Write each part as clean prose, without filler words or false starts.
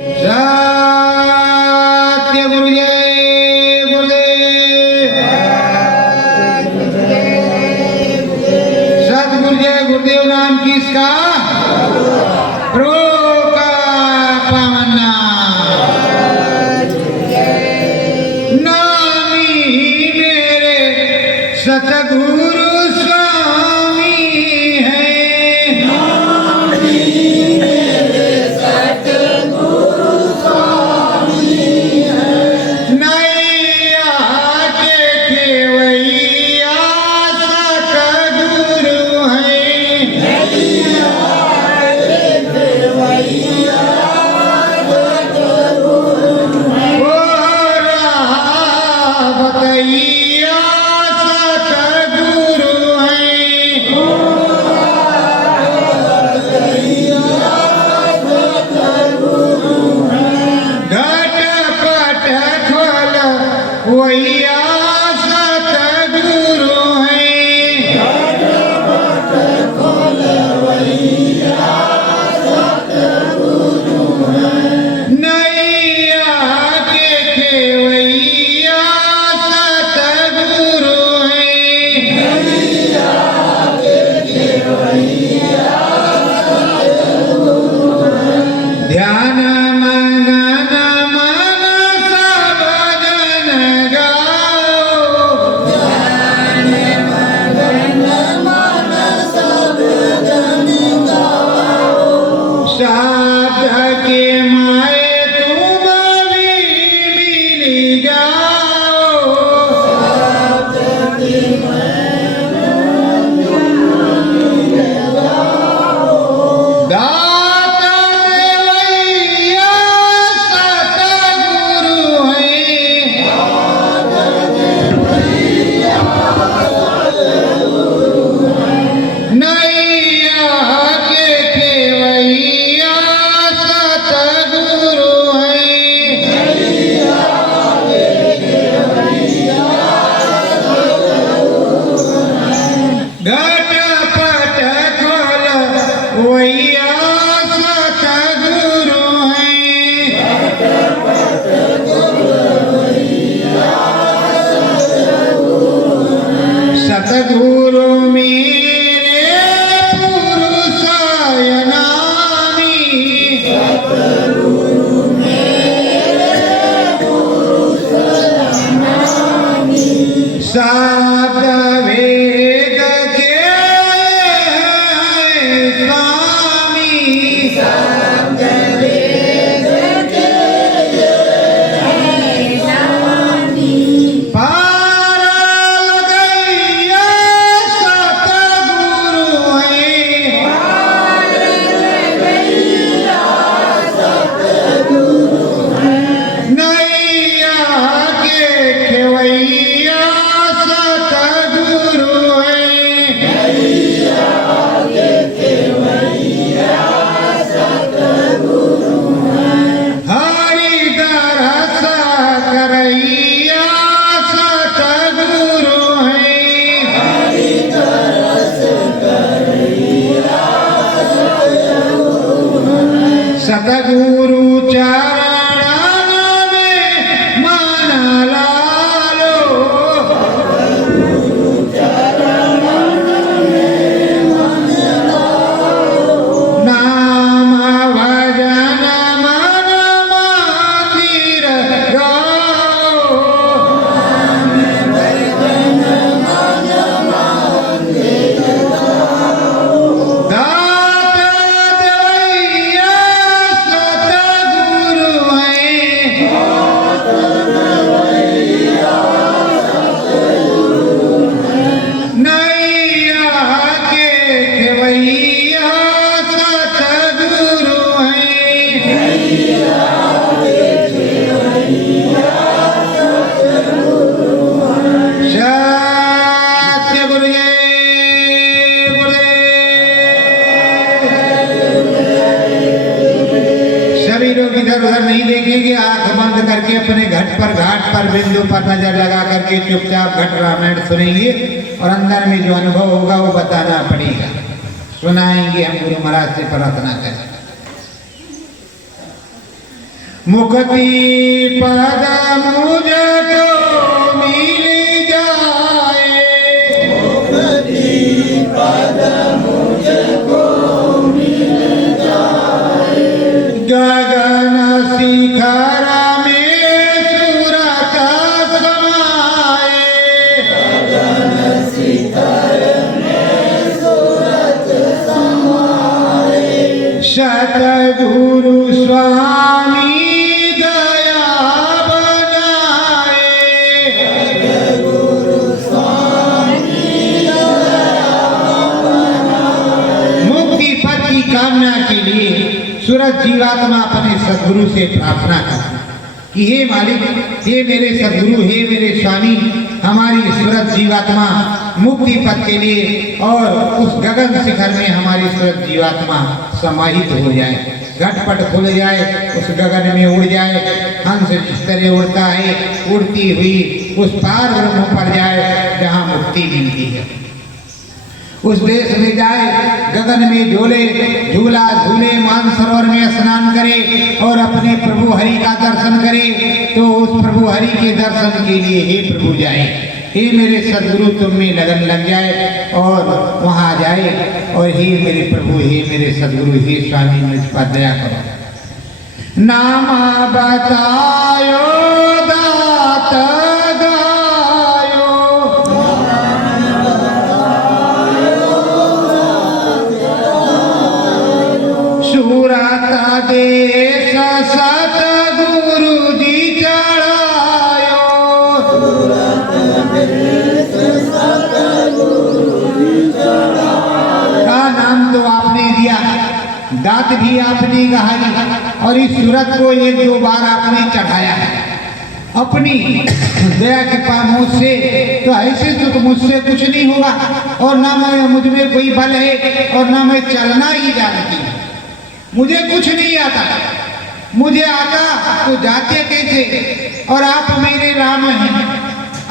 सत्य गुरु जय गुरुदेव। सतगुरु जय गुरुदेव नाम किसका? प्रभु का पावन नाम। नामी मेरे सतगुरु सतगुरु चरण में मन लालो। नाम भजन मन मंदिर गाओ। इधर उधर नहीं देखेंगे, आंख बंद करके अपने घाट पर बिंदु पर नजर लगा करके चुपचाप घट रामायण सुनेंगे और अंदर में जो अनुभव होगा वो बताना पड़ेगा, सुनाएंगे हम गुरु महाराज से प्रार्थना करें। मुक्ति पद मुझको मिल जाए, मुक्ति पद मुझको मिल जाए। गगन शिखर में सूरत समाए, गगन शिखर में सूरत समाए। सतगुरु स्वामी दया बनाए, सतगुरु स्वामी दया बनाए। मुक्ति पद की कामना के लिए सूरत जीवात्मा अपने सदगुरु से प्रार्थना करता कि हे मालिक, हे मेरे सदगुरु, हे मेरे स्वामी, हमारी सूरत जीवात्मा मुक्ति पद के लिए और उस गगन शिखर में हमारी सूरत जीवात्मा समाहित हो जाए, घटपट खुल जाए, उस गगन में उड़ जाए, हंस जिस तरह उड़ता है उड़ती हुई उस पार ब्रह्म पर जाए जहाँ मुक्ति मिलती है। उस देश में जाए, गगन में झूले झूला झूले, मानसरोवर में स्नान करे और अपने प्रभु हरि का दर्शन करे। तो उस प्रभु हरि के दर्शन के लिए हे प्रभु जाए, हे मेरे सदगुरु तुम में लगन लग जाए और वहाँ जाए और हे मेरे प्रभु, हे मेरे सदगुरु, हे स्वामी मुझ पर दया करो। नामा बतायो दात गायो, सूरत देश सतगुरु जी चढ़ायो, का नाम तो आपने दिया, दात भी आपने गहाई और इस सूरत को एक दो बार आपने चढ़ाया है। अपनी दया कृपा मुझसे तो ऐसे तो मुझसे कुछ नहीं होगा और ना मैं मुझ में कोई बल है और ना मैं चलना ही जानती हूँ, मुझे कुछ नहीं आता। मुझे आता तो जाते कैसे, और आप मेरे राम हैं,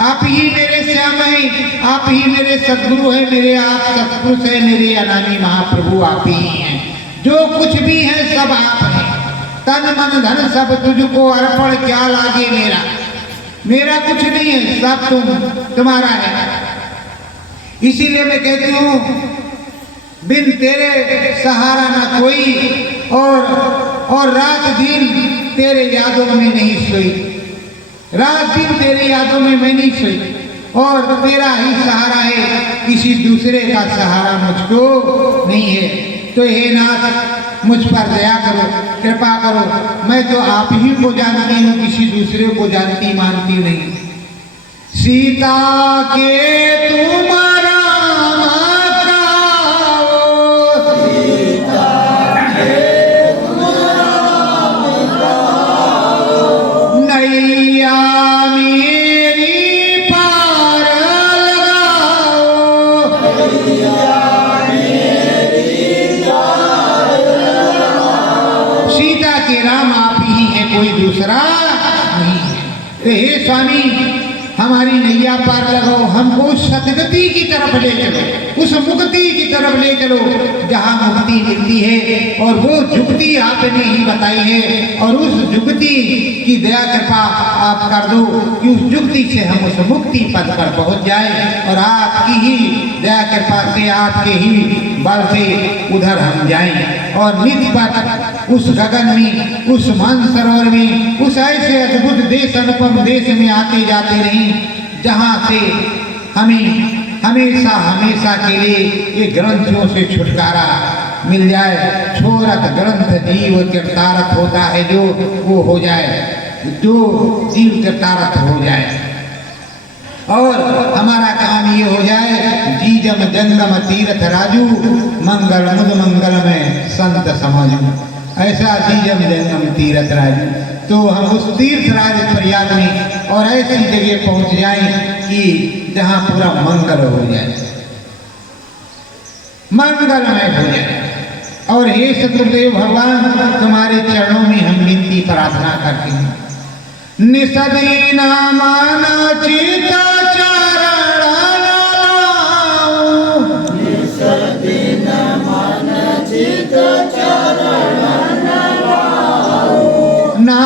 आप ही मेरे श्याम हैं, आप ही मेरे सदगुरु हैं, मेरे आप सतपुरुष हैं, मेरे अनामी महाप्रभु आप ही हैं। जो कुछ भी है सब आप हैं, तन मन धन सब तुझको अर्पण, क्या लागे मेरा, मेरा कुछ नहीं है, सब तुम्हारा है। इसीलिए मैं कहती हूँ बिन तेरे सहारा ना कोई, और रात दिन तेरे यादों में नहीं सोई, रात दिन तेरे यादों में मैं नहीं सोई, और तेरा ही सहारा है, किसी दूसरे का सहारा मुझको नहीं है। तो हे नाथ मुझ पर दया करो, कृपा करो, मैं तो आप ही को जानती हूँ, किसी दूसरे को जानती मानती नहीं। सीता के तुम्हारा कोई दूसरा नहीं है। तो हे स्वामी हमारी नैया पार लगाओ, हमको उस सदगति की तरफ ले चलो, उस मुक्ति की तरफ ले चलो जहाँ मुक्ति मिलती है, और वो जुक्ति आपने ही बताई है, और उस जुक्ति की दया कृपा आप कर दो कि उस जुक्ति से हम उस मुक्ति पद पर पहुँच जाए, और आपकी ही दया कृपा से, आपके ही बल से उधर हम जाएं, और नित्य पद उस गगन में, उस मानसरोवर में, उस ऐसे अद्भुत देश, अनुपम देश में आते जाते रहें जहाँ से हमें हमेशा हमेशा के लिए ये ग्रंथियों से छुटकारा मिल जाए। छोरत ग्रंथ जीव कृतारथ होता है, जो वो हो जाए, जो जीव कृतारथ हो जाए, और हमारा काम ये हो जाए, जीजम जंगम तीर्थ राजू, मंगल मुद मंगल में संत समाजू। ऐसा जीजम जंगम तीर्थ राजू, तो हम उस तीर्थ राज प्रयाग में और ऐसी जगह पहुंच जाएं कि जहां पूरा मंगल हो जाए, मंगलमय हो जाए। और हे सतगुरुदेव भगवान, तुम्हारे चरणों में हम विनती प्रार्थना करते हैं, निसदीना माना चिता चरण लाऊं, निसदीना माना चिता चरण लाऊं, ना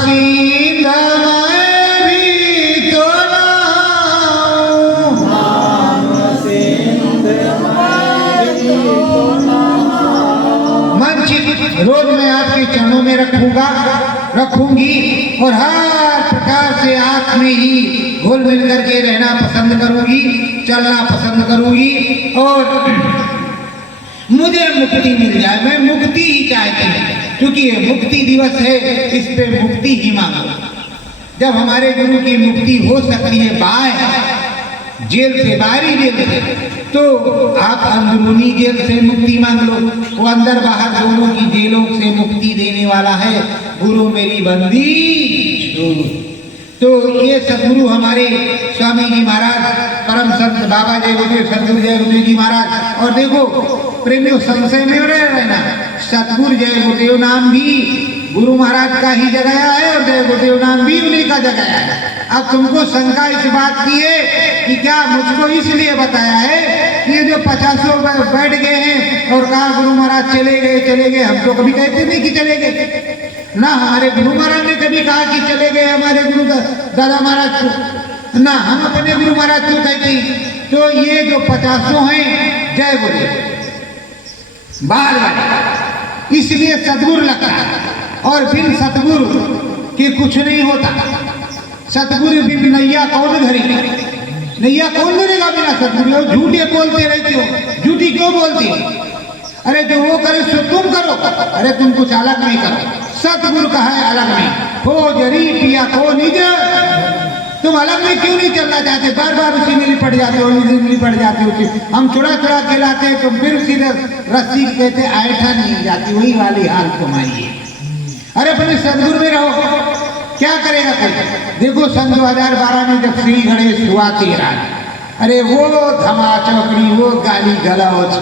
सींध मैं भी तो नहाऊं। नाम सिंध मैं भी तो नहाऊं। मन चित रोज मैं आपके चरणों में रखूंगी और हर प्रकार से आप में ही घुल मिल करके रहना पसंद करूंगी, चलना पसंद करूंगी और मुझे मुक्ति मिल जाए। मैं मुक्ति ही चाहती हूँ क्योंकि ये मुक्ति दिवस है, इस पे मुक्ति ही मांगो। जब हमारे गुरु की मुक्ति हो सकती है बाहर जेल से, बाहरी जेल से, तो आप अंदरूनी जेल से मुक्ति मांग लो। वो अंदर बाहर दोनों की जेलों से मुक्ति देने वाला है गुरु मेरी बंदी छोड़। तो ये सदगुरु हमारे स्वामी जी महाराज, परम संत बाबा जय गुरुदेव सदगुरु जय गुरुदेव जी महाराज। और देखो प्रेमियों, संशय में रहना, सतगुरु जय गुरुदेव नाम भी गुरु महाराज का ही जगाया है और जय गुरुदेव नाम भी उन्हीं का जगाया है। अब तुमको शंका इस बात की है कि क्या मुझको इसलिए बताया है कि ये जो 50 बैठ गए हैं और कहा गुरु महाराज चले गए, हम तो कभी कहते नहीं कि चले गए ना। हमारे गुरु महाराज ने कभी कहा कि चले गए हमारे गुरु दादा महाराज को ना, हम अपने गुरु महाराज को कहते हैं। तो ये जो 50 हैं जय गुरुदेव बार बार, इसलिए सदगुरु लगता है और बिन सतगुरु के कुछ नहीं होता। सतगुरु बिन नैया कौन धरी, नैया कौन धरेगा बिना सतगुरु। झूठे बोलते रहते हो, झूठी क्यों बोलती हो? अरे जो वो करे सो तुम करो, अरे तुम कुछ अलग नहीं करो। सतगुरु का है अलग नहीं हो जरी पिया को निज, तुम अलग में क्यों नहीं चलना चाहते? बार बार उसी में लिपट जाते हो, लिपट जाते हो। हम चुरा खिलाते हैं तो फिर उसी रस्सी कहते आयठा नहीं जाती, वही वाली हाल तुम्हारी है। अरे अपने सदगुरु में रहो, क्या करेगा कोई? देखो सन 2012 में जब श्री गणेश हुआ 13, अरे वो धमा चौकड़ी, वो गाली गलौज,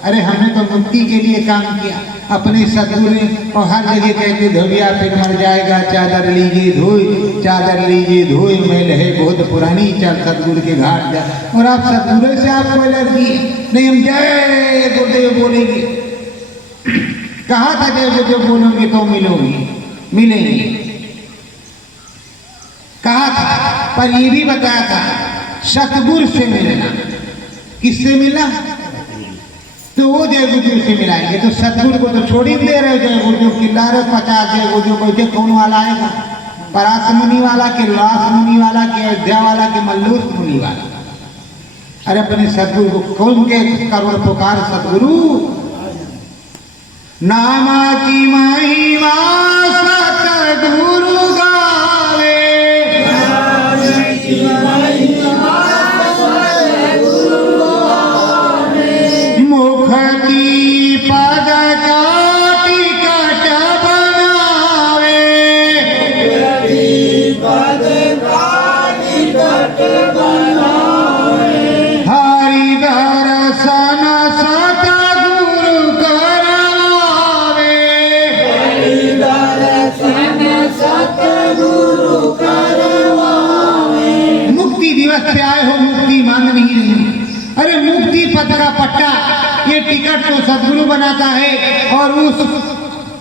अरे हमने तो मुक्ति के लिए काम किया अपने सदगुरु ने। और हर जगह कहते धोबिया फिर मर जाएगा, चादर लीजिए धोए, चादर लीजिए धोए, मैल है बहुत पुरानी, चल सदगुरु के घाट जा। और आप सदगुरु से आपको एलर्जी नहीं, हम जय गुरुदेव बोलेंगे। कहा था जय गुरुदेव बोलोगे तो मिलेंगे, कहा था। पर ये भी बताया था सतगुरु से मिलना। किससे मिला? तो वो जय गुरुदेव से मिलाएंगे। तो सतगुरु को तो छोड़ ही दे रहे, जय गुरुदेव किला रहे 50 जय गुरुदेव बैठे, कौन वाला आएगा? परास मुनि वाला के लास मुनि वाला के अयोध्या वाला के मल्लूस मुनि वाला। अरे अपने सतगुरु को कौन के करोड़ पुकार सतगुरु। नामा की महिमा सतगुरु गावे, मुखती पद का टिकट बनावे, पद का टिकट बनावे, हरि दर्शन सतगुरु करवावे, हरि दर्शन सतगुरु करवावे। मुक्ति दिवस पे आए हो, मुक्ति मांग नहीं रही। अरे मुक्ति पद का पट्टा, ये टिकट तो सदगुरु बनाता है और उस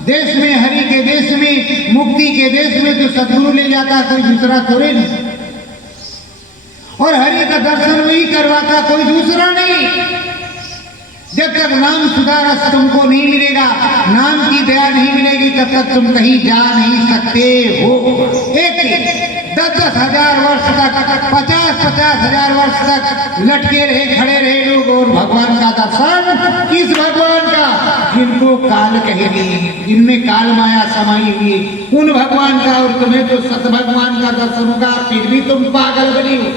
देश में, हरि के देश में, मुक्ति के देश में तो सदगुरु ले जाता, कोई दूसरा थोड़े नहीं। और हरि का दर्शन वही करवाता, कोई दूसरा नहीं। जब तक नाम सुधारस तुमको नहीं मिलेगा, नाम की दया नहीं मिलेगी, तब तक तुम कहीं जा नहीं सकते हो। एक 10-10 हजार वर्ष तक, 50-50 हजार वर्ष तक लटके रहे, खड़े रहे लोग और भगवान का दर्शन। किस भगवान का? जिनको काल कहेंगे, जिनमें काल माया समाई हुई है, उन भगवान का। और तुम्हें तो सत भगवान का दर्शन होगा, फिर भी तुम पागल बनी हो,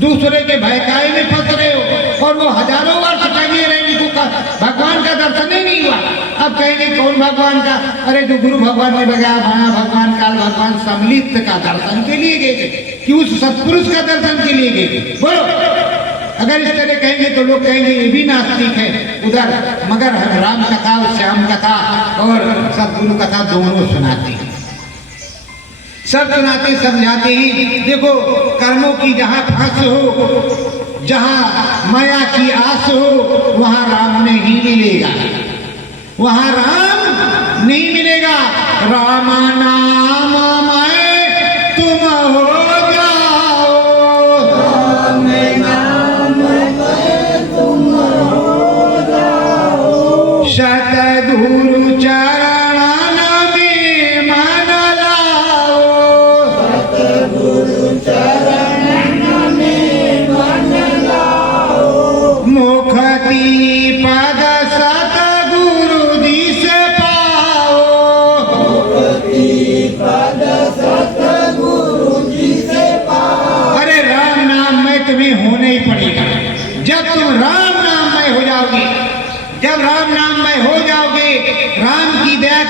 दूसरे के भयकाए में फंस रहे हो। और वो हजारों वर्ष टंगे रहे, उनको भगवान का दर्शन ही नहीं हुआ। अब कहेंगे कौन भगवान का? अरे जो गुरु भगवान ने बताया, माया भगवान, काल भगवान, सम्मिलित का दर्शन के लिए गए थे कि उस सत्पुरुष का दर्शन के लिए गए थे। बोलो, अगर इस तरह कहेंगे तो लोग कहेंगे ये भी नास्तिक है उधर, मगर राम कथा और श्याम कथा और सदगुरु कथा दोनों सुनाते हैं, सब सुनाते समझाते हैं। देखो कर्मों की जहाँ फंस हो, जहाँ माया की आस हो, वहाँ राम नहीं मिलेगा, वहाँ राम नहीं मिलेगा। राम नाम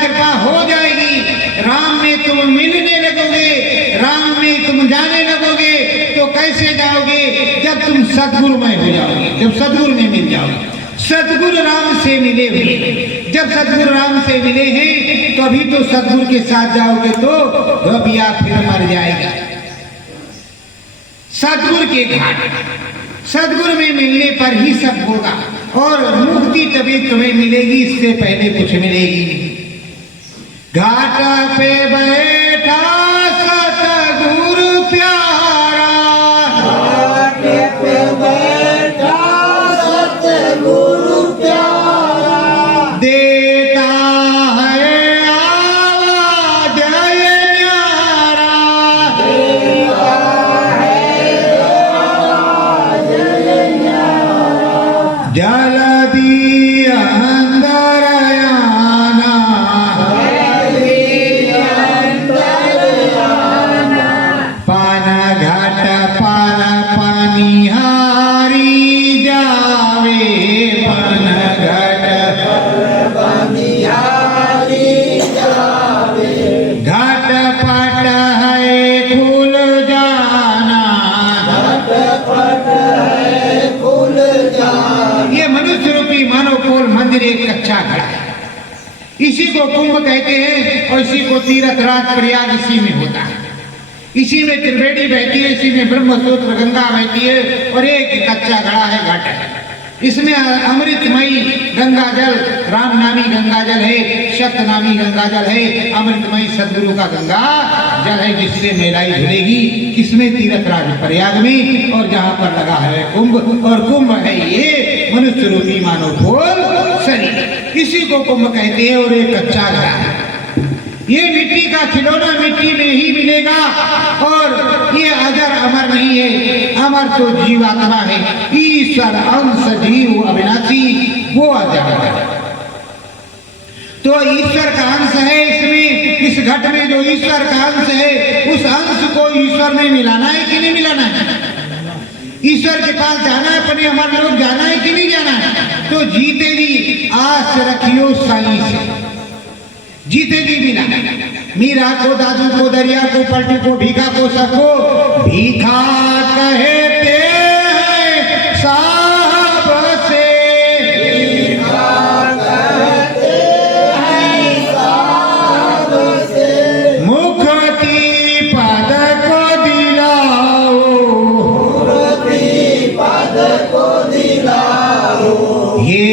कृपा हो जाएगी, राम में तुम मिलने लगोगे, राम में तुम जाने लगोगे। तो कैसे जाओगे? जब तुम सद्गुरुमय हो जाओगे, जब सद्गुरु में मिल जाओगे। सद्गुरु राम से मिले हुए, जब सद्गुरु राम से मिले हैं तो अभी तो सद्गुरु के साथ जाओगे तो धोबिया फिर मर जाएगा। सद्गुरु के घाट, सद्गुरु में मिलने पर ही सब होगा, और मुक्ति तभी तुम्हें मिलेगी, इससे पहले कुछ मिलेगी नहीं। घाट पे बैठा सतगुरु प्यारा, घाट पे बैठा सतगुरु प्यारा, देता है आवाज न्यारा, देता है आवाज न्यारा, जल्दी अंदर आना, पाना घाट पाला पानिहारी जावे, पाना घाट बनिहारी जावे, घाट पाट है खुल जाना। पट है खुल जाना। ये मनुष्य रूपी मानव कोल मंदिर एक कच्चा घड़ा है, इसी को कुंभ कहते हैं, और इसी को तीर्थ राज प्रयाग इसी में होता है। इसी में त्रिवेणी बहती है, इसी में ब्रह्मसूत्र गंगा बहती है, और एक कच्चा घड़ा है, घाट है। इसमें अमृतमयी गंगा जल, राम नामी गंगा जल है, सत्य नामी गंगा जल है, अमृतमयी सदगुरु का गंगा जल है, जिससे मेलाई धुलेगी। किसमें? तीर्थ राज प्रयाग में, और जहाँ पर लगा है कुंभ, और कुंभ है ये मनुष्य रूपी मानव कोल शरीर, इसी को कुंभ कहते हैं। और एक कच्चा घड़ा है, ये मिट्टी का खिलौना मिट्टी में ही मिलेगा, और ये अजर अमर नहीं है, अमर तो जीवात्मा है, ईश्वर अंश जीव अविनाशी, वो अजर है। तो ईश्वर का अंश है इसमें, इस घट में जो ईश्वर का अंश है, उस अंश को ईश्वर में मिलाना है कि नहीं मिलाना है? ईश्वर के पास जाना है, अपने हमारे लोग जाना है कि नहीं जाना है? तो जीते जी आस रखियो साईं से, जीते जी मिला। मीरा को, दादू को, दरिया को, पलटू को, भीखा को, सबको भीखा कहते हैं साहब से, भीखा कहते हैं साहब से, मुक्ति पद को दिलाओ, मुक्ति पद को दिलाओ, ये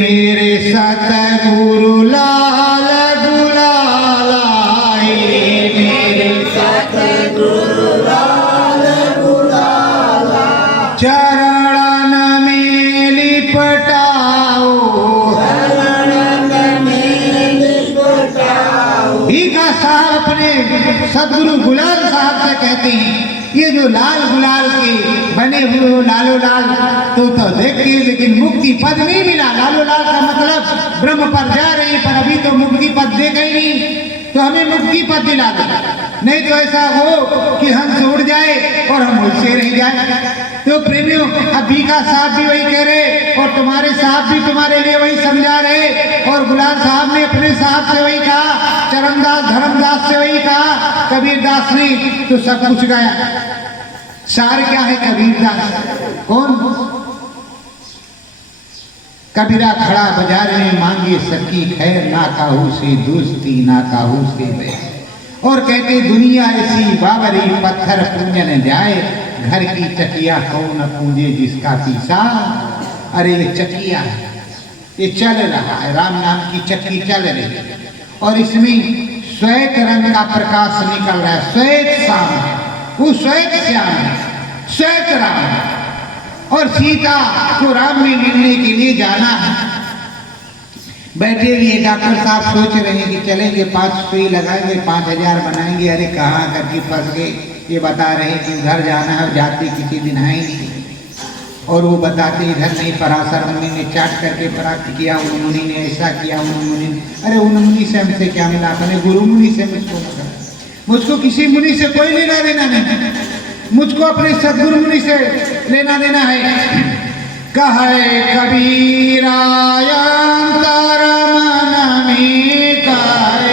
मेरे सतगुरु लाल गुलाला, ये मेरे सतगुरु लाल गुलाला, चरण में लिपटाओ, शरण में लिपटाओ। भीखा साहब अपने सदगुरु गुलाल साहब से कहते हैं, ये जो लाल गुलाल के बने हुए हो लालो लाल, तो देखते, लेकिन मुक्ति पद नहीं मिला। लालो लाल का मतलब ब्रह्म पर जा रहे हैं, पर अभी तो मुक्ति पद देखा ही नहीं, तो हमें मुक्ति पद दिला दो, नहीं तो ऐसा हो कि हम उड़ जाए और हम उससे रह जाए। तो प्रेमियों, अब भीखा साहब भी वही कह रहे, और तुम्हारे साहब भी तुम्हारे लिए वही समझा रहे, और गुलाल साहब ने अपने साहब से वही कहा, चरणदास धर्मदास से वही कहा, कबीरदास ने तो सब कुछ गाया। सार क्या है कबीरदास? कौन? कबीरा खड़ा बाजार में मांगे सकी खैर, ना काहू से दोस्ती ना काहू से बैर। और कहते दुनिया ऐसी बाबरी पत्थर पूजन जाए, घर की चकिया कौन पूजे जिसका पीसा। अरे ये चकिया है, ये चल रहा है, राम नाम की चक्की चल रही है, और इसमें श्वेत रंग का प्रकाश निकल रहा है, श्वेत श्याम है, वो श्वेत श्याम है, श्वेत राम है। और सीता को राम में मिलने के लिए जाना है। बैठे हुए डॉक्टर साहब सोच रहे हैं कि चलेंगे, 5 सुई लगाएंगे, 5000 बनाएंगे। अरे कहाँ करके फंस गए। ये बता रहे हैं कि उधर जाना है, जाते किसी दिन है नहीं, और वो बताते इधर नहीं। पराशर मुनि ने चाट करके प्राप्त किया, उन मुनि ने ऐसा किया, उन मुनि ने। अरे उन मुनि से हमसे क्या मिला? अपने गुरु मुनि से मुझको किसी मुनि से कोई लेना देना नहीं, मुझको अपने सदगुरु मुनि से लेना देना है। कहे कबीरा अंतर मन में कहे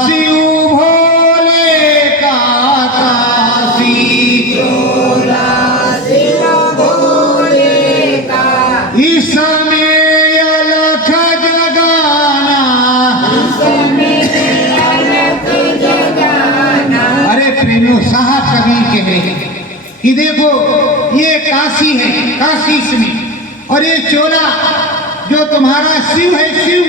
शिव भोले का काशी, झोला शिव भोले का, इसमें अलख जगाना। इसमें अलख जगाना। अरे प्रेमियों, साहब कबीर कह रहे हैं कि देखो ये काशी है, काशी इसमें, और ये चोला जो तुम्हारा शिव है, शिव,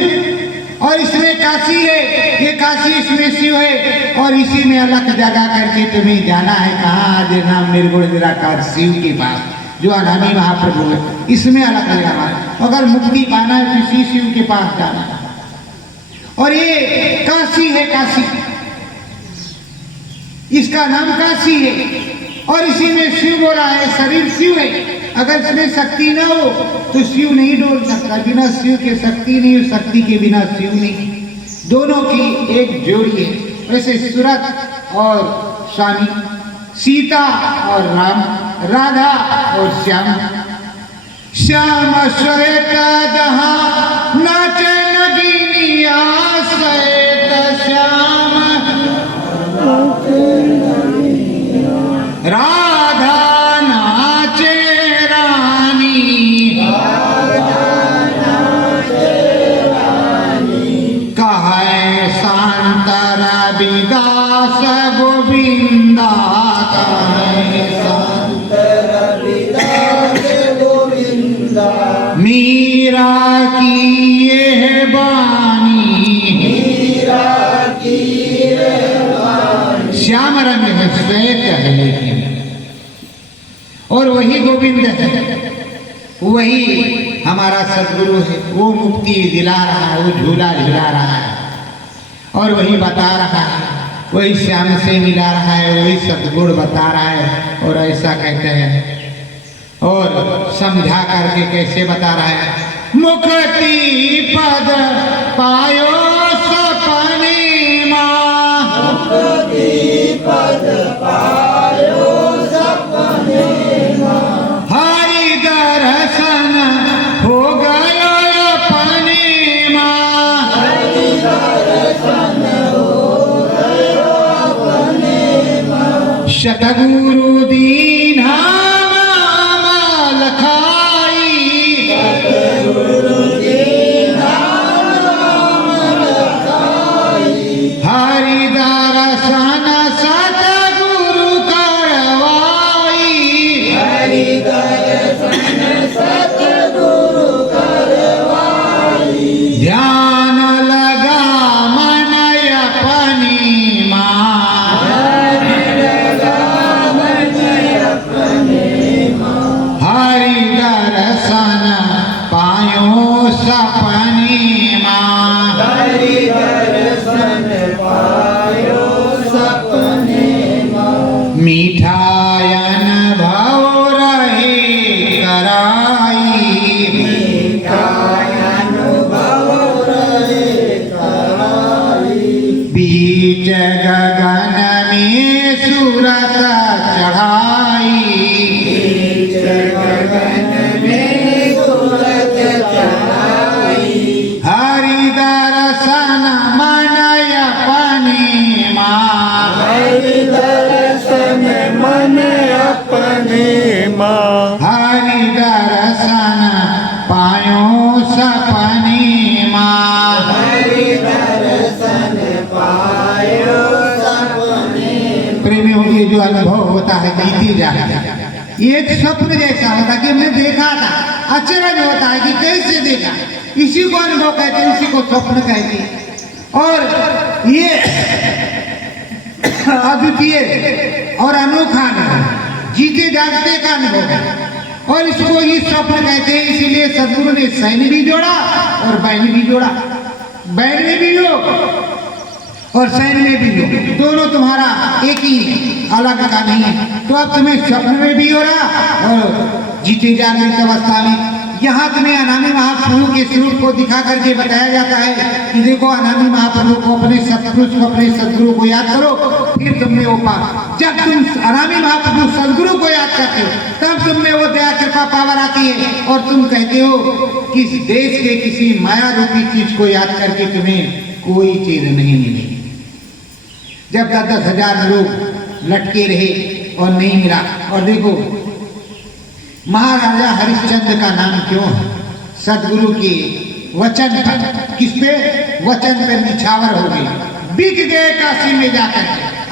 और इसमें काशी है, ये काशी इसमें शिव है, और इसी में अलख जगा करके तुम्हें जाना है कहाँ? आज नाम निर्गुण निराकार शिव के पास, जो अनामी महाप्रभु है, इसमें अलख लगाना है। अगर मुक्ति पाना है तो इसी शिव के पास जाना है। और ये काशी है, काशी, इसका नाम काशी है, और इसी में शिव बोला है, शरीर शिव है। अगर इसमें शक्ति ना हो तो शिव नहीं डोल सकता, बिना शिव के शक्ति नहीं हो, शक्ति के बिना शिव नहीं। दोनों की एक जोड़ी है। वैसे सूरत और स्वामी, सीता और राम, राधा और श्याम, श्याम श्वेत जहां नाचे नगीनिया, श्वेत श्याम राधा नाचे रानी, कहे शांत रविदास गोविंदा, कहे शांत रविदास गोविंदा, मीरा की ये बानी, मीरा की श्याम रंग में श्वेत है लेकिन, और वही गोविंद है, वही हमारा सदगुरु है। वो मुक्ति दिला रहा है, वो झूला झूला रहा है, और वही बता रहा है, वही श्याम से मिला रहा है, वही सदगुरु बता रहा है। और ऐसा कहते हैं, और समझा करके कैसे बता रहा है, मुक्ति पद पायो सपने माँ, पद पायो सपने माँ, हरि दर्शन हो गयो अपने माँ, हरि दर्शन हो गयो अपने माँ, सतगुरु दीना नाम लखाई, गुरु जी नाम लखाई, हरि दर्शन सतगुरु करवाई, हरि दर्शन सतगुरु करवाई, ध्यान लगा मन अपनी माँ, हरि दर्शन पायो सपने माँ, हरि दर्शन पायो सपने माँ, मिठायन भव रहे कराई, अनुभव रहे कराई, बीच गगन में सूरत चढ़ाई, गगन में सूरत चढ़ाई, हरि दर्शन मन अपने माँ, हरि दर्शन मन अपने माँ, हरि दर्शन पायो सपने माँ। हरि दर्शन पायो सपने। प्रेमियों, ये जो अनुभव होता है बीती जाता है, ये एक स्वप्न जैसा होता है कि हमने देखा था। अचरज होता है कि कैसे देखा, इसी को अनुभव कहते हैं, इसी को स्वप्न कहते हैं। और ये अद्वितीय और अनोखा अनुभव, जीते जागते का अनुभव है, और इसको ही स्वप्न कहते हैं। इसीलिए सदगुरु ने सैन्य भी जोड़ा और बैन भी जोड़ा। बैन में भी हो और सैन्य में भी हो, दोनों तुम्हारा एक ही है, अलग का नहीं है। तो अब तुम्हें स्वप्न में भी हो रहा और जीते जागृत अवस्था में। यहाँ तुम्हें अनामी महाप्रभु के स्वरूप को दिखा करके बताया जाता है कि देखो, अनामी महाप्रभु को, अपने सत्पुरुष को, अपने सदगुरु को याद करो, फिर तुमने वो पा। जब तुम अनामी महाप्रभु सदगुरु को याद करते हो, तब तुमने वो दया कृपा पावर आती है, और तुम कहते हो कि इस देश के किसी माया रूपी चीज को याद करके तुम्हें कोई चीज नहीं मिलेगी। जब 10,000 लोग लटके रहे और नहीं मिला। और देखो महाराजा हरिश्चंद्र का नाम क्यों है? सदगुरु के वचन पर, किस पे? वचन पे निछावर हो गए, बिक गए काशी में जाकर।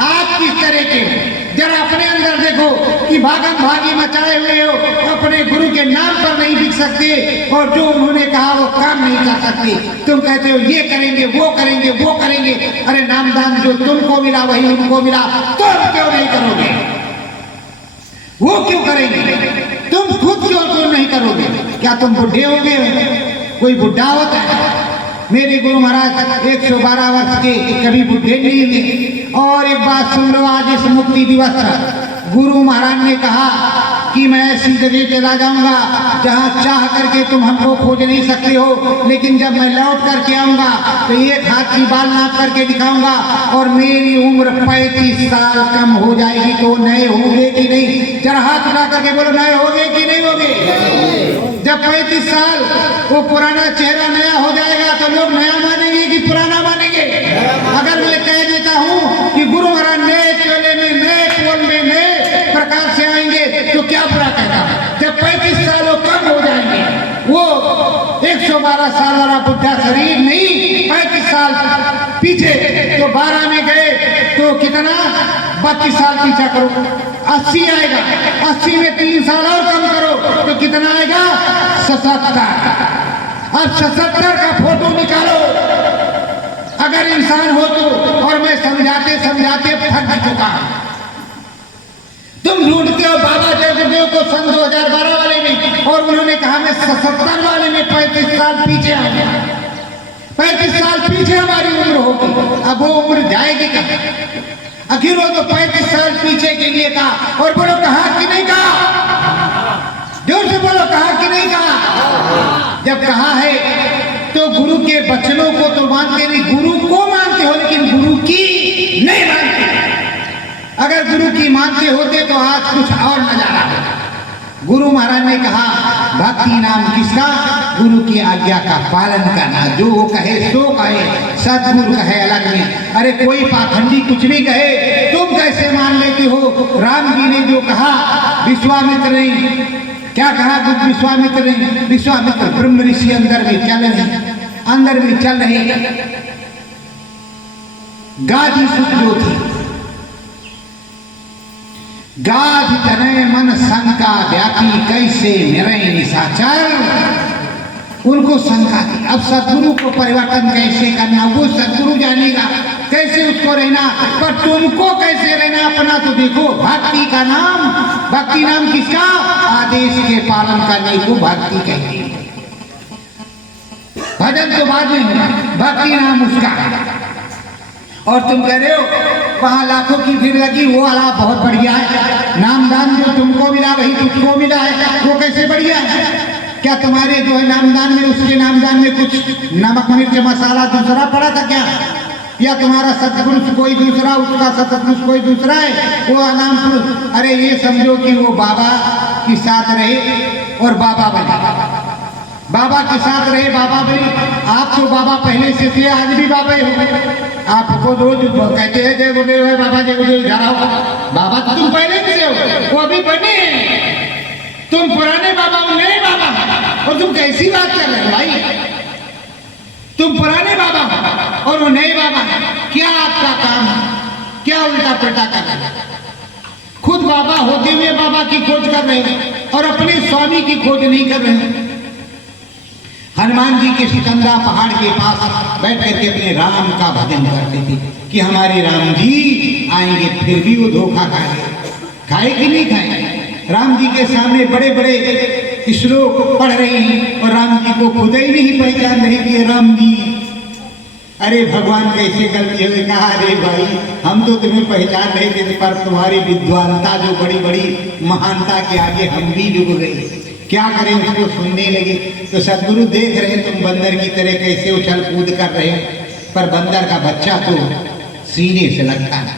आप किस तरह के हो? जरा अपने अंदर देखो कि भागम भागी मचाए हुए हो, अपने गुरु के नाम पर नहीं बिक सकते और जो उन्होंने कहा वो काम नहीं कर सकते। तुम कहते हो ये करेंगे वो करेंगे वो करेंगे। अरे नामदान जो तुमको मिला वही उनको मिला, तुम क्यों नहीं करोगे? वो क्यों करेंगे? तुम खुद क्यों नहीं करोगे? क्या तुम बुढ़े हो गए? कोई बुढ़ा होता है? मेरे गुरु महाराज 112 वर्ष के, कभी बुढ़े नहीं हुए। और एक बात सुन लो, आज इस मुक्ति दिवस पर गुरु महाराज ने कहा कि मैं ऐसी जगह चला जाऊंगा जहां चाह करके तुम हमको खोज नहीं सकते हो, लेकिन जब मैं लौट करके आऊंगा तो एक हाथ की बाल नाप करके दिखाऊंगा और मेरी उम्र 35 साल कम हो जाएगी। तो नए होंगे कि नहीं? जरा हाथ उठा करके बोलो, नए होंगे कि नहीं होंगे? जब 35 साल वो पुराना चेहरा नया हो जाएगा तो लोग नया मानेंगे कि पुराना मानेंगे? अगर मैं कह देता हूँ कि गुरु महाराज नए चोले में, नए पोल में, नए प्रकार से आएंगे तो क्या बुरा कहता? जब 35 साल वो कम हो जाएंगे, वो 112 साल वाला बुढ़ा शरीर नहीं, 35 साल पीछे, तो 12 में गए तो कितना? 32 साल पीछा करो, 80 आएगा। 80 में 3 साल और कम करो तो कितना आएगा? 77। अब 77 का फोटो निकालो अगर इंसान हो तो। और मैं समझाते समझाते थक चुका। तुम ढूंढते हो बाबा जयदेव को सन 2012 वाले में, और उन्होंने कहा मैं 77 वाले में 35 साल पीछे आ गया। 35 साल पीछे हमारी उम्र होगी, अब वो उम्र जाएगी कहाँ? आखिर वो तो 35 साल पीछे के लिए कहा। और बोलो कहा कि नहीं कहा? जोर से बोलो, कहा कि नहीं कहा? जब कहा है तो गुरु के वचनों को तो मानते नहीं, गुरु को मानते हो लेकिन गुरु की नहीं मानते। अगर गुरु की मानते होते तो आज कुछ और नजारा होता। गुरु महाराज ने कहा भक्ति नाम किसका? गुरु की आज्ञा का पालन करना। जो वो कहे सो कहे, सदगुरु कहे अलग में। अरे कोई पाखंडी कुछ भी कहे, तुम कैसे मान लेते हो? राम जी ने जो कहा, विश्वामित्र ने क्या कहा? विश्वामित्र ने, विश्वामित्र ब्रह्म ऋषि अंदर में चल रहे, अंदर में चल रहे, गाधी सुख जो थी, गाध तनय मन शंका व्यापी कैसे निरय निशाचर। उनको शंका थी, अब सदगुरु को परिवर्तन कैसे करना वो सदगुरु जानेगा, कैसे उसको रहना। पर तुमको कैसे रहना अपना तो देखो। भक्ति का नाम, भक्ति नाम किसका? आदेश के पालन करने को भक्ति कहते हैं। भजन तो बाद में होगा, भक्ति नाम उसका। और तुम कह रहे हो वहां लाखों की भीड़ लगी, वो वाला बहुत बढ़िया है। नामदान जो तुमको मिला वही तुझको मिला है, वो कैसे बढ़िया है? क्या तुम्हारे जो है नामदान में, उसके नामदान में कुछ नमक मिर्च मसाला दूसरा पड़ा था क्या? या तुम्हारा सतपुरुष कोई दूसरा, उसका सतपुरुष कोई दूसरा है, वो अनाम पुरुष? अरे ये समझो कि वो बाबा के साथ रहे और बाबा बने, बाबा के साथ रहे, बाबा बने। आप तो बाबा पहले से थे, आज भी बाबा ही हो। आपको रोज कहते हैं जय गुरुदेव है, बाबा जय गुरुदेव जा रहा हो। बाबा तो तुम पहले से हो, वो अभी बने। तुम पुराने बाबा हो, नए बाबा। और तुम कैसी बात कर रहे हो भाई? तुम पुराने बाबा हो और वो नए बाबा। क्या आपका काम है? क्या उल्टा पलटा कर रहे हैं? खुद बाबा होते हुए बाबा की खोज कर रहे हैं और अपने स्वामी की खोज नहीं कर रहे हैं। हनुमान जी के सिकंदा पहाड़ के पास बैठ करके अपने राम का भजन करते थे कि हमारे राम जी आएंगे। फिर भी वो धोखा खाए कि नहीं खाए? राम जी के सामने बड़े बड़े श्लोक पढ़ रहे हैं और राम जी को खुद ही नहीं पहचान रहे कि राम जी। अरे भगवान कैसे गलती हुई? कहा अरे भाई हम तो तुम्हें पहचान रहे थे, पर तुम्हारी विद्वानता जो बड़ी बड़ी महानता के आगे हम भी डूब गए। क्या करें? उसको सुनने लगे तो सदगुरु देख रहे तुम बंदर की तरह कैसे उछल कूद कर रहे हो, पर बंदर का बच्चा तो सीने से लगता है,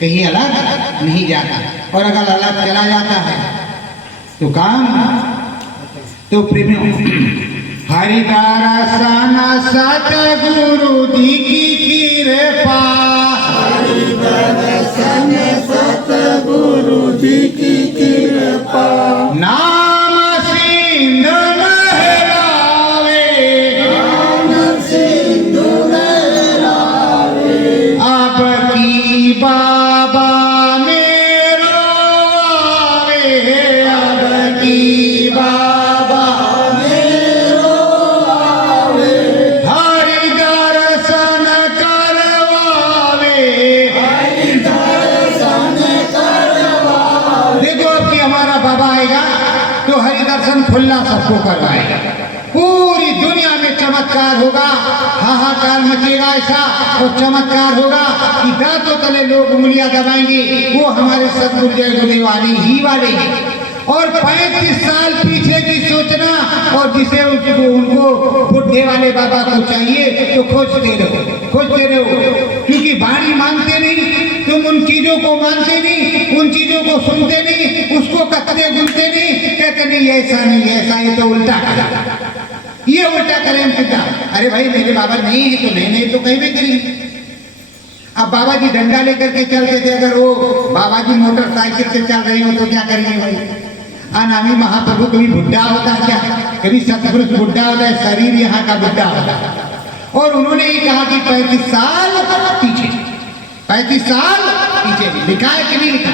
कहीं अलग नहीं जाता। और अगर अलग चला जाता है तो काम तो प्रेम हरिदारा सतगुरु दी की कृपा। दर्शन सतगुरु जी की कृपा। नाम सिंधु लहरावे, नाम सिंधु लहरावे, आपकी बाबा मेरो आवे, आपकी बाबा मेरो आवे, हरि दर्शन करवावे। हरि दर्शन करवावे। देखो अब कि हमारा बाबा आएगा तो हरि दर्शन खुला सबको करवाएगा। पूरी दुनिया में चमत्कार होगा, हाहाकार मचेगा ऐसा, और चमत्कार होगा कि दांतों तले लोग उंगलियां दबाएंगे, वो हमारे सतगुरु जय गुरुदेव वाले ही वाले हैं। और 35 साल पीछे की सोचना, और जिसे उनको बुढ़े वाले बाबा को चाहिए तो खोजते रहो, क्योंकि बाणी मानते नहीं, तुम उन चीजों को मानते नहीं, उन चीजों को सुनते नहीं, उसको कत्ते गुनते नहीं, कहते नहीं ऐसा नहीं ऐसा, ये तो उल्टा करा, ये उल्टा करें सीधा। अरे भाई मेरे बाबा नहीं है तो नहीं तो कहीं भी करेंगे। अब बाबा जी डंडा लेकर के चलते थे, अगर वो बाबा जी मोटरसाइकिल से चल रहे हो तो क्या करेंगे भाई? अनामी महाप्रभु कभी बुढ़ा होता है क्या? कभी सतपुरुष बुढ़ा होता है? शरीर यहाँ का बुढ़ा होता है। और उन्होंने ही कहा कि 35 साल पीछे, 35 साल पीछे लिखा है कि नहीं लिखा?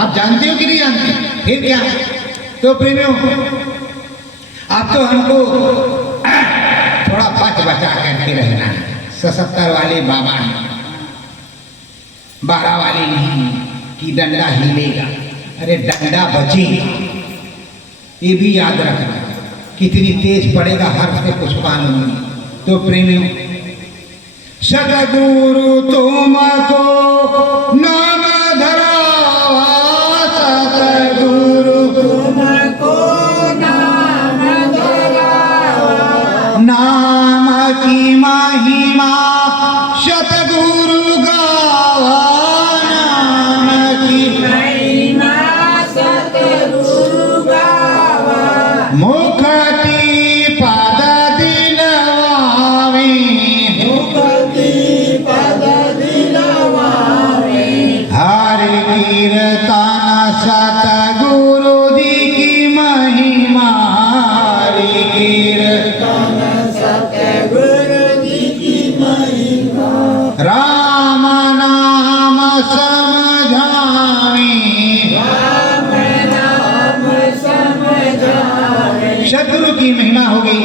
आप जानते हो कि नहीं जानते? फिर क्या है? तो प्रेमियों, अब तो हमको थोड़ा बचा करके रहना है। 77 वाले बाबा हैं, 12 वाले नहीं कि डंडा हिलेगा। अरे डंडा बचेगा, ये भी याद रखना। कितनी तेज पड़ेगा हर से कुछ मालूम नहीं। तो प्रेमियों, सतगुरु तुमको नाम धरावा, सतगुरु तुमको नाम धरावा, नाम की महिमा सतगुरु गावा, नाम की महिमा सतगुरु गावा, मुक्ति पद दिलवावे, मुक्ति पद दिलवावे, हरि कीर्तन सतगुरु जी की महिमा, हरि कीर्तन सतगुरु जी की महिमा, राम नाम समझावे, राम नाम समझावे, सतगुरु की महिमा हो गई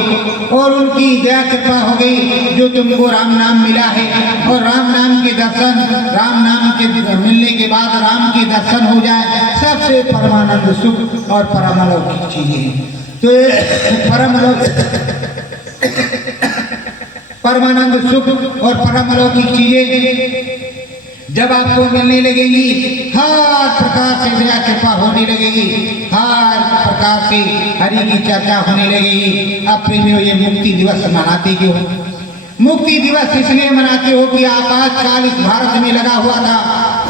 और उनकी दया कृपा हो गई जो तुमको राम नाम मिला है। और राम नाम के दर्शन, राम नाम के मिलने के बाद राम के दर्शन हो जाए, सबसे परमानंद सुख और परमालौकिक चीजें। तो परमानंद सुख और परमालौकिक चीजें जब आपको मिलने लगेगी, हर प्रकार से दया कृपा होने लगेगी, हर प्रकार से हरि की चर्चा होने लगेगी। अब प्रेमियों, ये मुक्ति दिवस मनाते क्यों? मुक्ति दिवस इसलिए मनाते हो कि आपातकाल इस भारत में लगा हुआ था।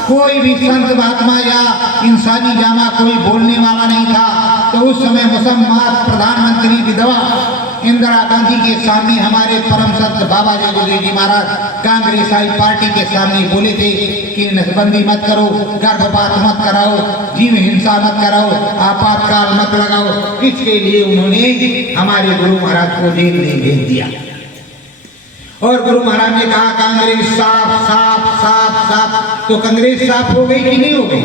कोई भी संत महात्मा या इंसानी जामा कोई बोलने वाला नहीं था। तो उस समय मुसम्मात प्रधानमंत्री विधवा इंदिरा गांधी के सामने हमारे परम संत बाबा जय गुरुदेव जी महाराज कांग्रेसाई पार्टी के सामने बोले थे कि नसबंदी मत करो, गर्भपात मत कराओ, जीव हिंसा मत कराओ, आपातकाल मत लगाओ। इसके लिए उन्होंने हमारे गुरु महाराज को जेल में भेज दिया। और गुरु महाराज ने कहा कांग्रेस साफ साफ साफ साफ। तो कांग्रेस साफ हो गई कि नहीं हो गई?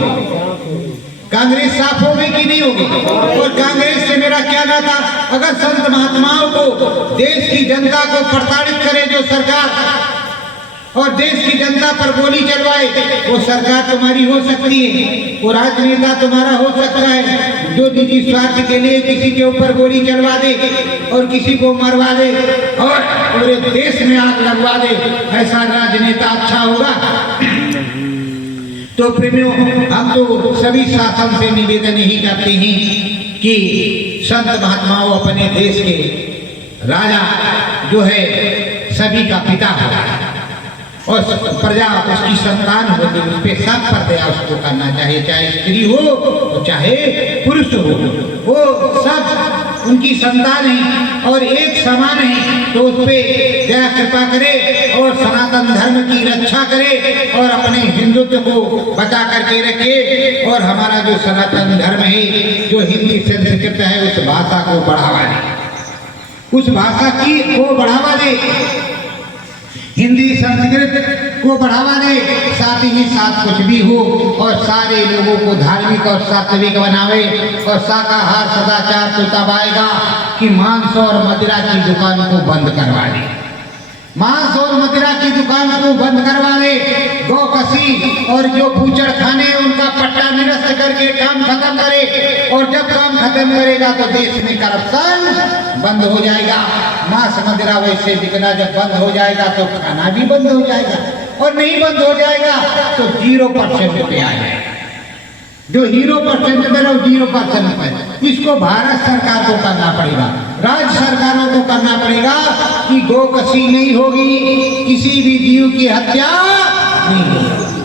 कांग्रेस साफ हो गई कि नहीं हो गई? और कांग्रेस से मेरा क्या नाता? अगर संत महात्माओं को, देश की जनता को प्रताड़ित करे जो सरकार और देश की जनता पर गोली चलवाए, वो सरकार तुम्हारी हो सकती है, वो राजनेता तुम्हारा हो सकता है जो निजी स्वार्थ के लिए किसी के ऊपर गोली चलवा दे और किसी को मरवा दे और पूरे देश में आग लगवा दे। ऐसा राजनेता अच्छा होगा? तो प्रेमियों, हम तो सभी शासन से निवेदन ही करते हैं कि संत महात्माओं अपने देश के राजा जो है सभी का पिता होता है और प्रजा उसकी संतान होती है, उस पर सब पर दया उसको करना चाहिए, चाहे स्त्री हो तो चाहे पुरुष हो, वो सब उनकी संतान है और एक समान है। तो उस पर दया कृपा करे और सनातन धर्म की रक्षा करे और अपने हिंदुत्व को बचा करके रखे और हमारा जो सनातन धर्म है, जो हिंदी संस्कृत है, उस भाषा को बढ़ावा दे, उस भाषा की को बढ़ावा दे, हिंदी संस्कृत को बढ़ावा दे, साथ ही साथ कुछ भी हो और सारे लोगों को धार्मिक और सात्विक बनावे और शाकाहार सदाचार तो तब आएगा कि मांस और मदिरा की दुकान को बंद करवा दे, मांस और मदिरा की दुकान को बंद करवा दे, गौ कसी और जो बूचड़ खाने उनका पट्टा निरस्त करके काम खत्म करे और जब काम खत्म करेगा तो देश में करप्शन बंद हो जाएगा, मांस मदिरा वैसे बिकना जब बंद हो जाएगा तो खाना भी बंद हो जाएगा और नहीं बंद हो जाएगा तो 0% पे आ जाएगा, जो 0% में 0% पे, इसको भारत सरकार को करना पड़ेगा, राज्य सरकारों को करना पड़ेगा कि गौ कसी नहीं होगी, किसी भी जीव की हत्या नहीं होगी।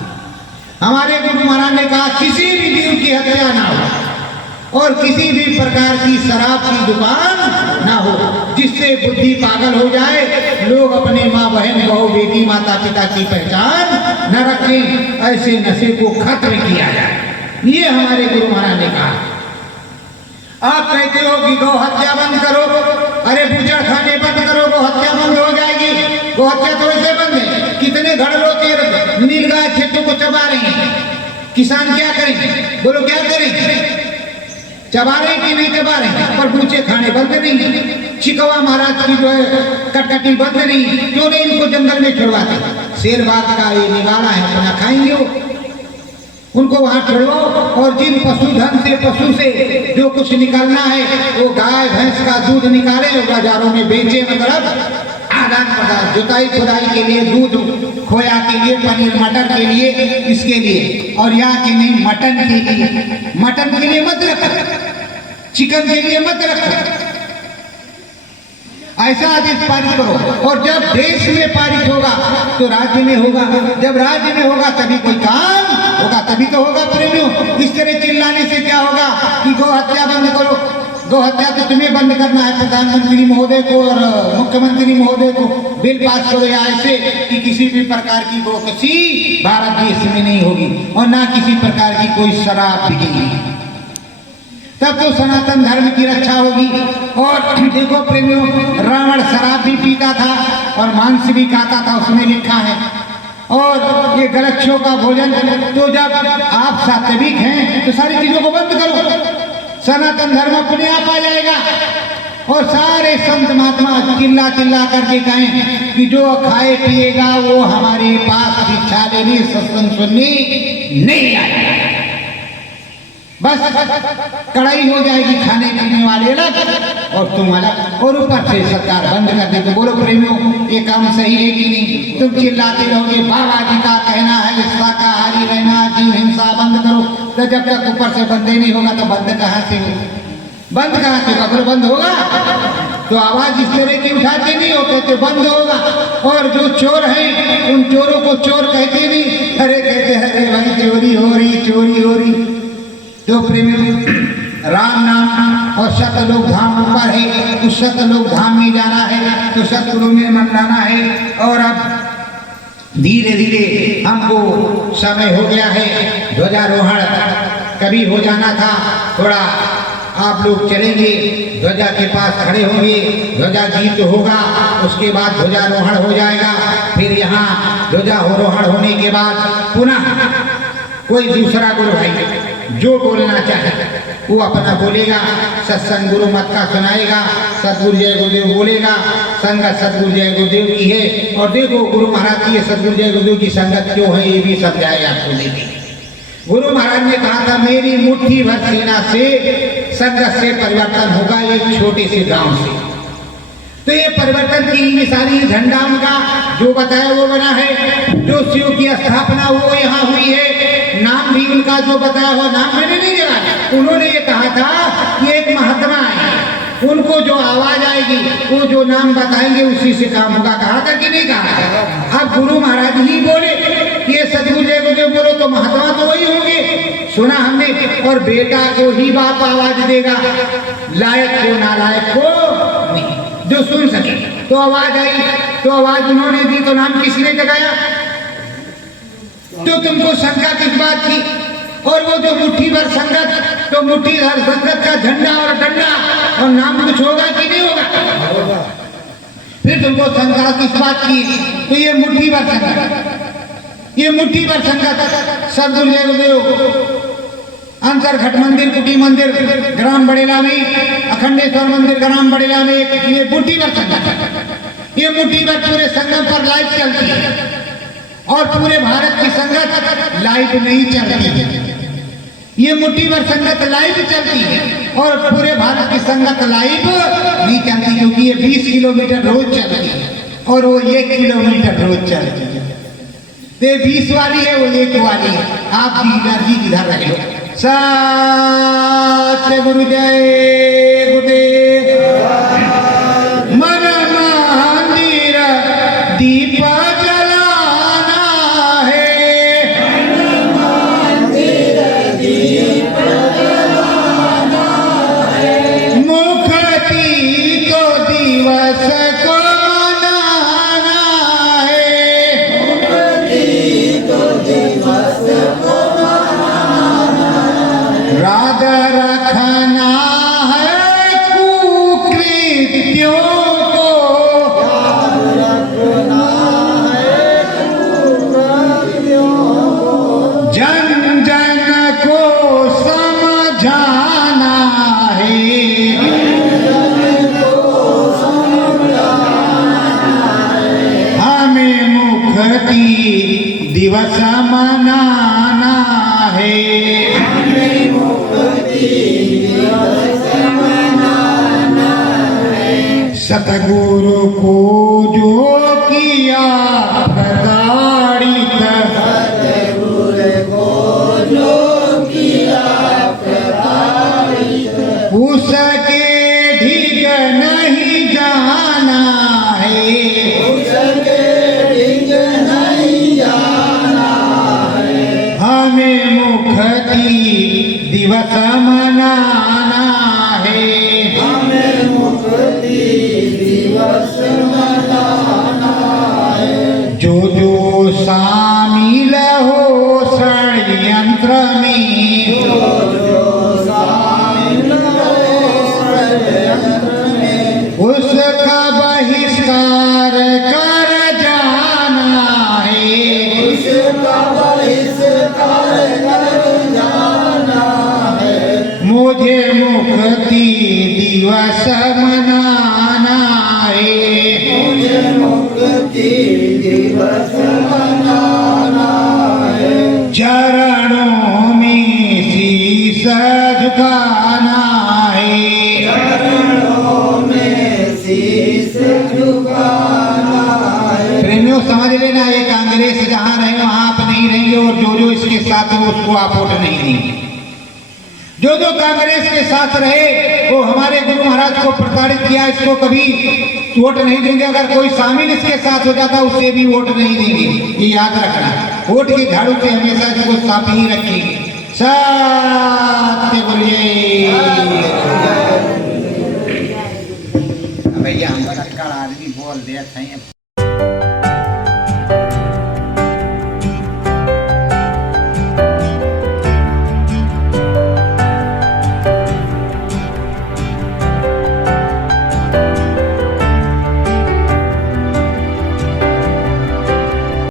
हमारे गुरु महाराज ने कहा किसी भी जीव की हत्या ना हो और किसी भी प्रकार की शराब की दुकान ना हो, जिससे बुद्धि पागल हो जाए, लोग अपने माँ बहन बहू बेटी माता पिता की पहचान न रखें, ऐसे नशे को खत्म किया जाए, ये हमारे गुरु महाराज ने कहा। आप कहते हो कि गौ हत्या बंद करो, अरे बूचड़ खाने बंद करो, गौ हत्या बंद हो जाएगी, गौ हत्या तो ऐसे बंद है, कितने घड़ों के नीलगाय खेतों को चबा रहे हैं, किसान क्या करेंगे, बोलो क्या करेंगे, चबा रहे कि नहीं चबा रहे, पर बूचे खाने बंद नहीं, चिकवा महाराज की जो है कटकटी बंद नहीं, क्यों नहीं इनको जंगल में छुड़वाते, शेर बाग का ये निवाला है, अपना खाएंगे वो, उनको वहां छोड़ो और जिन पशुधन से पशु से जो कुछ निकालना है वो गाय भैंस का दूध निकाले और बाजारों में बेचे, मतलब आदान प्रदान, जुताई खुदाई के लिए, दूध खोया के लिए, पनीर मटर के लिए, इसके लिए, और यहाँ के नहीं मटन के लिए, मटन के लिए मत रखो, चिकन के लिए मत रखो, ऐसा आदेश पारित करो। और जब देश में पारित होगा तो राज्य में होगा, जब राज्य में होगा तभी कोई काम होगा, तभी तो होगा प्रेमियों। इस तरह चिल्लाने से क्या होगा कि गौ हत्या बंद करो, गौ हत्या तो तुम्हें बंद करना है, प्रधानमंत्री महोदय को और मुख्यमंत्री महोदय को बिल पास करो या ऐसे कि किसी भी प्रकार की गौ कसी भारत देश में नहीं होगी और ना किसी प्रकार की कोई शराब बिकेगी, तब तो सनातन धर्म की रक्षा होगी। और देखो प्रेमियों, रावण शराब भी पीता था और मांस भी खाता था, उसमें लिखा है, और ये गलच्छों का भोजन, तो जब आप सात्विक हैं तो सारी चीजों को बंद करो, सनातन धर्म अपने आप आ जाएगा। और सारे संत महात्मा चिल्ला चिल्ला करके कहें कि जो खाए पिएगा वो हमारे पास शिक्षा लेने सत्संग सुनने नहीं आएगा, बस कड़ाई हो जाएगी, खाने पीने वाले अलग और तुम अलग, और ऊपर से सरकार बंद कर दे। तो बोलो प्रेमियों, ये काम सही है कि नहीं? तुम चिल्लाते रहोगे बाबा जी का कहना है शाकाहारी रहना, जीव हिंसा बंद करो, तो जब तक ऊपर से बंद नहीं होगा तो बंद कहाँ से होगा, बंद कहाँ से होगा? बोलो बंद होगा तो आवाज इस तरह की उठाते नहीं हो, कहते बंद होगा। और जो चोर हैं उन चोरों को चोर कहते नहीं, अरे कहते अरे भाई चोरी हो रही, चोरी हो रही। तो प्रेमियों, राम नाम और सतलोक धाम ऊपर है, उस सतलोक धाम में जाना है तो सतगुरु में मन लाना है। और अब धीरे धीरे हमको समय हो गया है, ध्वजारोहण कभी हो जाना था, थोड़ा आप लोग चलेंगे, ध्वजा के पास खड़े होंगे, ध्वजा गीत होगा, उसके बाद ध्वजारोहण हो जाएगा। फिर यहाँ ध्वजारोहण होने के बाद पुनः कोई दूसरा गुरु भाई जो बोलना चाहे वो अपना बोलेगा, सत्संग गुरु मत का सुनाएगा, सतगुरु जय गुरुदेव बोलेगा, संगत सतगुरु जय गुरुदेव की है। और देखो गुरु महाराज की सतगुरु जय गुरुदेव की संगत क्यों है ये भी समझाए आपको। देखिए गुरु महाराज ने कहा था मेरी मुट्ठी भर सेना से संगत से परिवर्तन होगा, एक छोटे से गांव से। तो ये परिवर्तन की निशानी झंडा उनका जो बताया वो बना है, जो शिव की स्थापना वो यहाँ हुई है, नाम भी उनका जो बताया हुआ नाम मैंने नहीं दिया। उन्होंने ये कहा था कि एक महात्मा है, उनको जो आवाज आएगी वो जो नाम बताएंगे उसी से काम होगा। कहा था कि नहीं कहा? अब गुरु महाराज ही बोले ये सतगुरु जय गुरुदेव बोलो तो महात्मा तो वही होंगे, सुना हमने। और बेटा को ही बाप आवाज देगा, लायक को नालायक को नहीं, जो सुन सके। तो आवाज आई तो आवाज उन्होंने दी तो नाम किसने जगाया? तो तुमको शंका किस बात की? और वो जो मुट्ठी भर संगत, तो मुट्ठी भर संगत का झंडा और डंडा और नाम कुछ होगा कि नहीं होगा? फिर तुमको शंका किस बात की? तो ये मुट्ठी भर संगत, ये मुट्ठी भर संगत सदगुरुदेव गुरुदेव अंतर घट मंदिर, कुटी मंदिर ग्राम बड़ेला में, अखंडेश्वर मंदिर ग्राम बड़ेला में ये मुट्ठी भर संगत, ये मुट्ठी भर पूरे संगम पर लाइव चलती है और पूरे भारत की संगत लाइव नहीं चलती। ये मुट्ठी भर संगत लाइव चलती है और पूरे भारत की संगत लाइव नहीं चलती, क्योंकि ये 20 किलोमीटर रोज चलती है और वो 1 किलोमीटर रोज चलती है। तो 20 वाली है, वो 1 वाली है। आप जी इधर रह लो। सत्य गुरु जय गुरुदेव। मन मंदिर दीप जलाना है, मुक्ति को दिवस को मनाना है, राधा रखना है कुकृत्यों को, जन जन को समझाना है, हमें मुक्ति दिवस मनाना है, सतगुरु को जो किया प्रताड़ित, उसके ढीग नहीं जाना है, हमें मुक्ति दिवस मनाना है, जो जो शामिल हो षड्यंत्र में, उसका बहिष्कार कर जाना है, मुझे मुक्ति दिवस मनाना है, चरणों में शीश झुकाना है, प्रेमियों समझ लेना, ये कांग्रेस जहाँ रहे वहाँ आप नहीं रहेंगे और जो जो इसके साथ है उसको आप वोट नहीं देंगे। जो जो कांग्रेस के साथ रहे वो हमारे गुरु महाराज को प्रताड़ित किया, इसको कभी वोट नहीं देंगे। अगर कोई शामिल इसके साथ हो जाता उसे भी वोट नहीं देंगे, ये याद रखना। वोट की झाड़ू से हमेशा इसको साफ ही रखेंगे। सत्य बोलिए। भैया हम बड़ा आदमी बोल दिया था।